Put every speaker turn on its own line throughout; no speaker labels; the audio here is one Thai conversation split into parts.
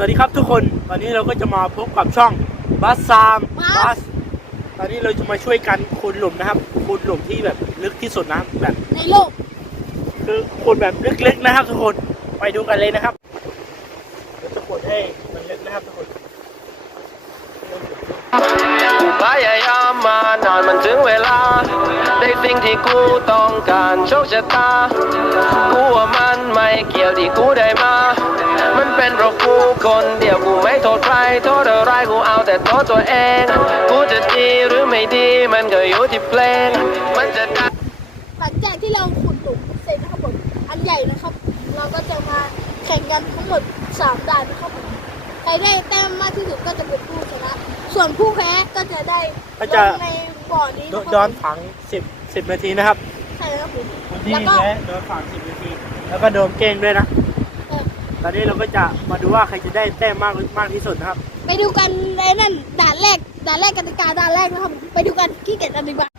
สวัสดีครับทุกคน วันนี้เราก็จะมาพบกับช่องบัสซาม
Bus
บัสตอนนี้เราจะมาช่วยกันขุดหลุมนะครับขุดหลุมที่แบบลึกที่สุดนะครับแบบ
ในโลก
คือขุดแบบลึกๆนะครับ ทุกคนไปดูกันเลยนะครับเราจะขุดให้มันลึกนะครับทุกคน
พยายามมานานมันถึงเวลา ได้สิ่งที่กูต้องการโชคชะตา กูว่ามันไม่เกี่ยวที่กูได้มา มันเป็นเพราะกูคนเดียวกูไม่โทษใคร โทษอะไรกูเอาแต่โทษตัวเอง กูจะดีหรือไม่ดีมันก็อยู่ที่เพลง มันจะได้
หลังจากที่เราขุดหลุมเสร็จนะครับผมอันใหญ่นะครับ เราก็จะมาแข่งกันทั้งหมดสามด่านนะครับผมใครได้แต้มมากที่สุดก็จะเป็นผู้ชนะ ส่วนผู้แพ้ก็จะได้
ก็จะ
ลงในบ่อนี้
โด
นะค
ย้อ
รั
น
บ
ฝังสิบ สิบนาทีนะครับ
ใช่ครับผม
คนที่
แล้วก็
แพ้โดนฝังสิบนาที แล้วก็โดนเก้งด้วยนะ
เออ
ตอนนี้เราก็จะมาดูว่าใครจะได้แต้มมากมากที่สุดนะครับ
ไปดูกันในนั่นด่านแรกด่านแรกกติกาด่านแรกนะครับผมไปดูกันขี้เกียจอธิบาย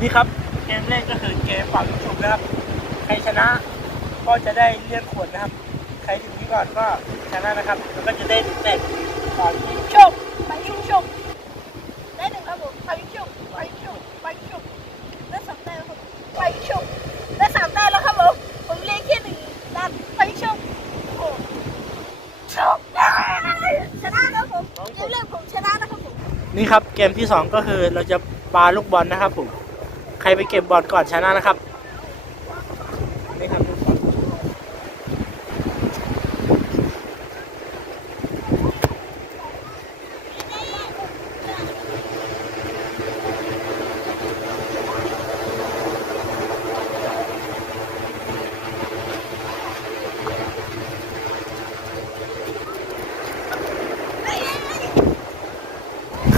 นี่ครับเกมแรกก็คือเกมฝังฉุบนะครับ ใครชนะก็จะได้เลื่อนขวดนะครับ ใครถึงนี้ก่อนก็ชนะนะครับแล้วก็จะได้เตะก่อนที่
ชกไปยิงชกได้หนึ่งครับผม ไปยิงชกไปยิงชกไปยิงชกได้สามแต้มครับไปยิงชกได้สามแต้มแล้วครับผมผมเลี้ยกแค่หนึ่งด้านไปยิงชกโอ้ชกได้ชนะครับผมเกมแรกผมชนะนะครับผม
นี่ครับเกมที่สองก็คือเราจะปาลูกบอลนะครับผมใครไปเก็บบอลก่อนชนะนะครับ นี่ครับลูกบอล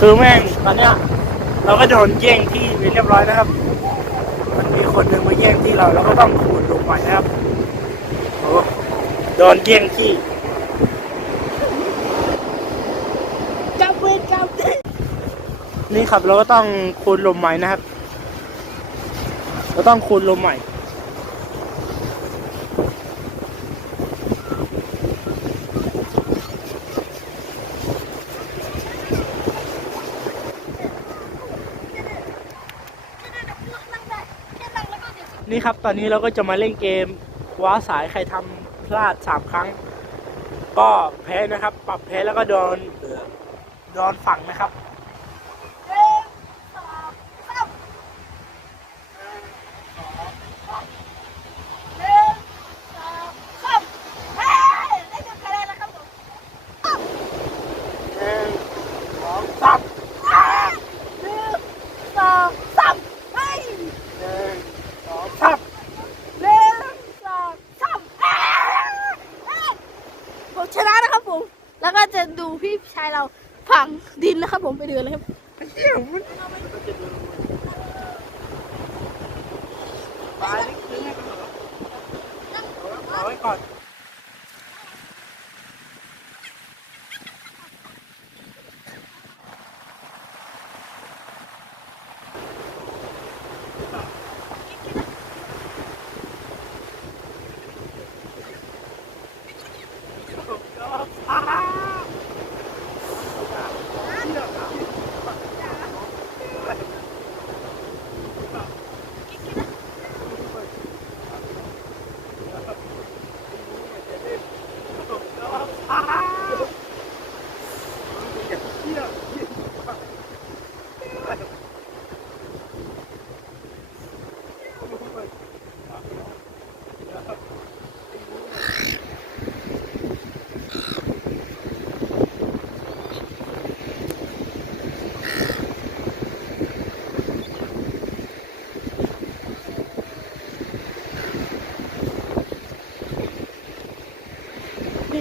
คือแม่งตอนเนี้ยเราก็โดนแย่งที่ไปเรียบร้อยนะครับ มันมีคนหนึ่งมาแย่งที่เราเราก็ต้องขูดลงใหม่นะครับโอ้โดนแย่งที่
จับเวรจับเวร
นี่ครับเราก็ต้องคูณลมใหม่นะครับ เราต้องคูณลมใหม่ นี่ครับตอนนี้เราก็จะมาเล่นเกมว้าสายใครทำพลาดสามครั้ง ก็แพ้นะครับ ปรับแพ้แล้วก็โดนโดนฝังนะครับ
หนึ่งสองสามหนึ่งสองสามเฮ้ยได้หนึ่งคะแนนแล้วครับผม
หนึ่งสองสาม
หนึ่งสองสามเฮ้ย
หนึ่งสองสาม
หนึ่งสองสามเอ้ยเอ้ยผมชนะนะครับผม แล้วก็จะดูพี่ชายเราฝังดินนะครับผมไปเดือนเลยครับ
เหี้ยมันปลานี่คือให้มันเหรอเอาไว้ก่อน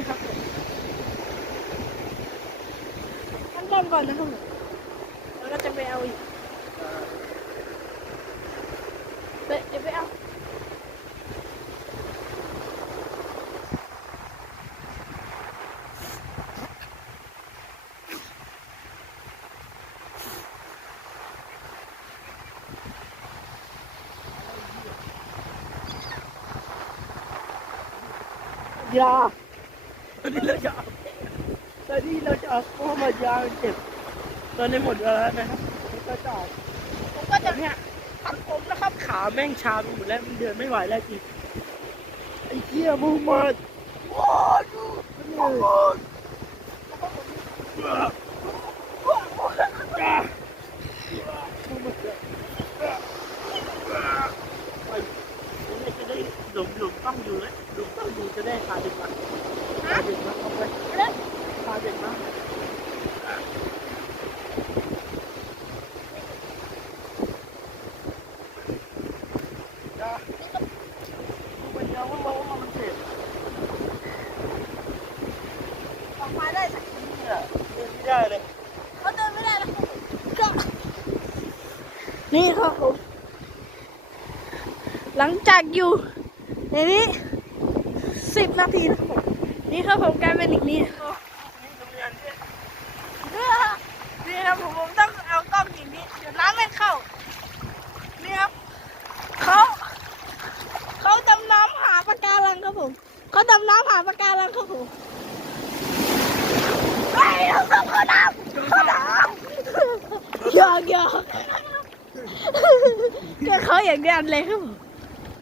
ครับขั้นตอน ก่อนนะครับผมแล้วก็จะไปเอาอีกไปเดี๋ยวไปเอายาตอนนี้เราจะเอา ตอนนี้เราจะเอาข้อมายาวเจ็บ ตอนนี้หมดเวลาแล้วนะครับแล้วก็จะออก
ผมก็จะ
เนี้ยตัดผมนะครับขาแม่งชาไปหมดแล้วมันเดินไม่ไหวแล้วจริงไอ้เหี้ยมูมาดโอ้ยดูมูมาดจะได้หลุมหลุมต้องอยู่แล้วหลุมต้องอยู่จะได้พาด็กมาพาด็กมาเอาไป พาเด็กมามันยังว่ามันว่ามันเจ็บ
ออกมาได้สัก
เนี่ยเดินไม่ได้เลย
เดินไม่ได้แล้วก็นี่ครับผม หลังจากอยู่ในนี้สิบนาทีนะครับผม นี่ครับผมกลายเป็นอีกนี้
นี่ทำงานเนี่ย
นี่ครับผมผมต้องเอากล้องอย่างนี้เดี๋ยวน้ำไม่เข้า นี่ครับเขาเขาดำน้ำหาปะการังครับผม เขาดำน้ำหาปะการังเขาหูไอ้ลูกเขาดำเขาดำหยอกหยอกแกเขาอย่างนี้อันเลยครับผม